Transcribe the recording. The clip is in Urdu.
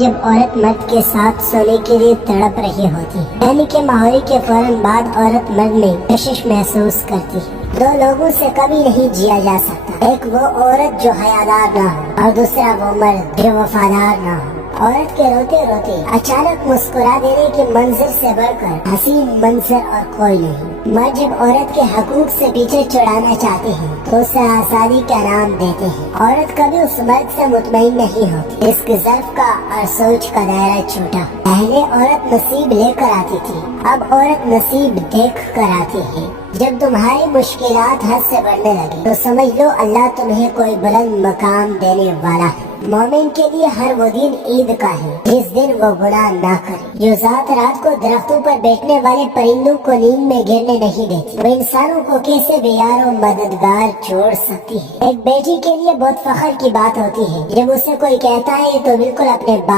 جب عورت مرد کے ساتھ سونے کے لیے تڑپ رہی ہوتی ہے، یعنی کہ ماہوری کے فوراً بعد عورت مرد میں کشش محسوس کرتی ہے۔ دو لوگوں سے کبھی نہیں جیا جا سکتا، ایک وہ عورت جو حیادار نہ ہو اور دوسرا وہ مرد جو وفادار نہ ہو۔ عورت کے روتے روتے اچانک مسکرا دینے کے منظر سے بڑھ کر حسین منظر اور کوئی نہیں۔ مرد جب عورت کے حقوق سے پیچھے چھڑانا چاہتے ہیں تو اسے آزادی کا نام دیتے ہیں۔ عورت کبھی اس مرد سے مطمئن نہیں ہوتی جس کے ظرف کا اور سوچ کا دائرہ چھوٹا۔ پہلے عورت نصیب لے کر آتی تھی، اب عورت نصیب دیکھ کر آتی ہے۔ جب تمہاری مشکلات حد سے بڑھنے لگی تو سمجھ لو اللہ تمہیں کوئی بلند مقام دینے والا ہے۔ مومن کے لیے ہر وہ دن عید کا ہے جس دن وہ گناہ نہ کرے۔ جو ذات رات کو درختوں پر بیٹھنے والے پرندوں کو نیند میں گرنے نہیں دیتی، وہ انسانوں کو کیسے بے یار و مددگار چھوڑ سکتی ہے۔ ایک بیٹی کے لیے بہت فخر کی بات ہوتی ہے جب اسے کوئی کہتا ہے تو بالکل اپنے